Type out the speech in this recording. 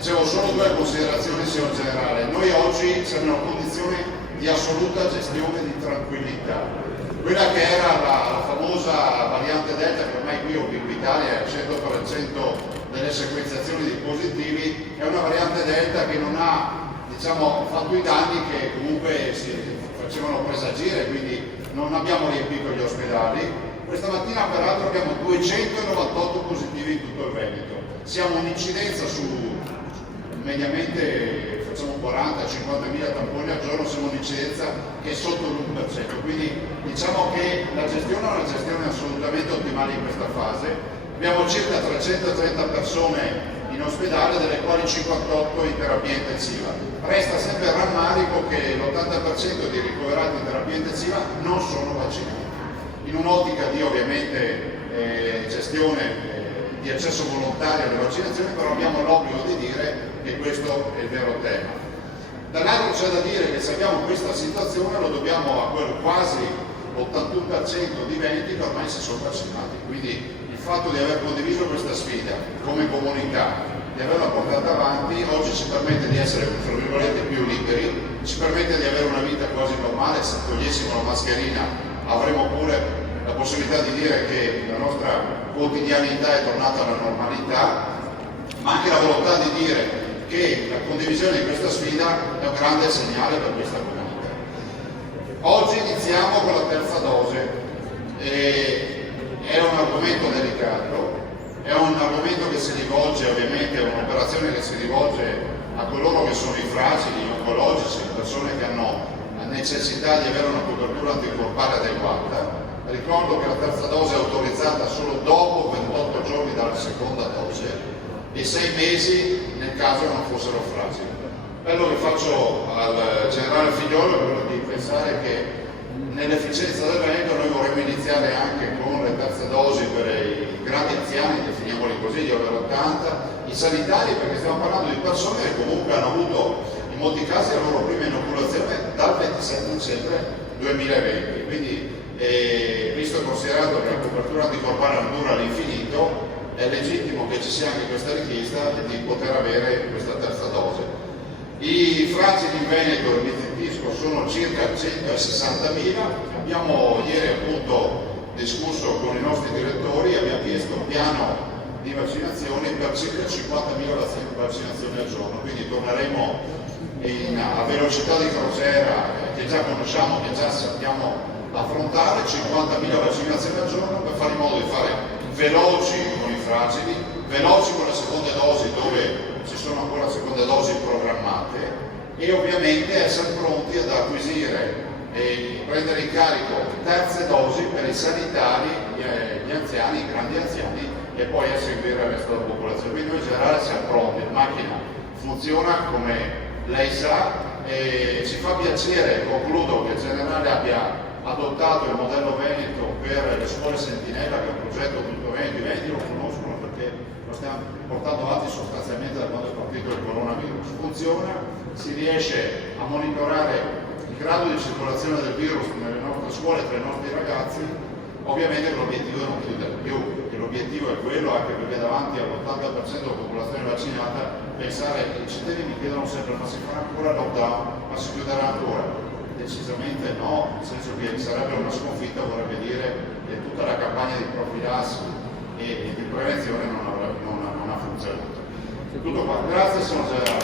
Dicevo solo due considerazioni, signor Generale. Noi oggi siamo in una condizione di assoluta gestione di tranquillità. Quella che era la famosa variante Delta, che ormai qui in Italia è il 100% delle sequenziazioni di positivi, è una variante Delta che non ha, diciamo, fatto i danni che comunque si facevano presagire, quindi non abbiamo riempito gli ospedali. Questa mattina peraltro abbiamo 298 positivi in tutto il Veneto. Siamo un'incidenza su, mediamente facciamo 40-50.000 tamponi al giorno, siamo un'incidenza che è sotto l'1%, quindi diciamo che la gestione è una gestione assolutamente ottimale in questa fase. Abbiamo circa 330 persone in ospedale, delle quali 58 in terapia intensiva. Resta sempre il rammarico che l'80% dei ricoverati in terapia intensiva non sono vaccinati. In un'ottica di ovviamente gestione di accesso volontario alle vaccinazioni, però abbiamo l'obbligo di dire che questo è il vero tema. Dall'altro c'è da dire che se abbiamo questa situazione lo dobbiamo a quel quasi 81% di veneti che ormai si sono vaccinati, quindi il fatto di aver condiviso questa sfida come comunità, di averla portata avanti, oggi ci permette di essere, tra virgolette, più liberi, ci permette di avere una vita quasi normale. Se togliessimo la mascherina avremo pure la possibilità di dire che la nostra quotidianità è tornata alla normalità, ma anche la volontà di dire che la condivisione di questa sfida è un grande segnale per questa comunità. Oggi iniziamo con la terza dose, è un argomento delicato, è un argomento che si rivolge ovviamente, è un'operazione che si rivolge a coloro che sono i fragili, gli oncologici, le persone che hanno la necessità di avere una copertura anticorpale adeguata. Ricordo che la terza dose è autorizzata solo dopo 28 giorni dalla seconda dose e 6 mesi nel caso non fossero fragili. Quello che faccio al generale Figliolo è quello di pensare che nell'efficienza del Veneto noi vorremmo iniziare anche con le terze dosi per i grandi anziani, definiamoli così, gli over 80, i sanitari, perché stiamo parlando di persone che comunque hanno avuto in molti casi la loro prima inoculazione dal 27 dicembre 2020. Quindi visto e considerato che la copertura anticorpale non dura all'infinito, è legittimo che ci sia anche questa richiesta di poter avere questa terza dose. I fragili in Veneto, ripetisco, sono circa 160.000. Abbiamo ieri appunto discusso con i nostri direttori e abbiamo chiesto un piano di vaccinazioni per circa 50.000 vaccinazioni al giorno, quindi torneremo a velocità di crociera che già conosciamo, che già sappiamo affrontare, 50.000 vaccinazioni al giorno, per fare in modo di fare veloci con i fragili, veloci con le seconde dosi dove ci sono ancora seconde dosi programmate, e ovviamente essere pronti ad acquisire e prendere in carico terze dosi per i sanitari, gli anziani, i grandi anziani, e poi a seguire il resto della popolazione. Quindi noi in generale siamo pronti, la macchina funziona come lei sa, e ci fa piacere, concludo, che il generale abbia adottato il modello Veneto per le scuole Sentinella, che è un progetto tutto Veneto. I Veneti lo conoscono perché lo stiamo portando avanti sostanzialmente da quando è partito il coronavirus. Funziona, si riesce a monitorare il grado di circolazione del virus nelle nostre scuole tra i nostri ragazzi. Ovviamente l'obiettivo è non chiudere più, che l'obiettivo è quello, anche perché davanti all'80% della popolazione vaccinata, pensare, i cittadini mi chiedono sempre: ma si farà ancora lockdown? Ma si chiuderà ancora? Decisamente no, nel senso che sarebbe una sconfitta, vorrebbe dire che tutta la campagna di profilassi e di prevenzione non ha funzionato. Tutto qua, grazie signor Generale.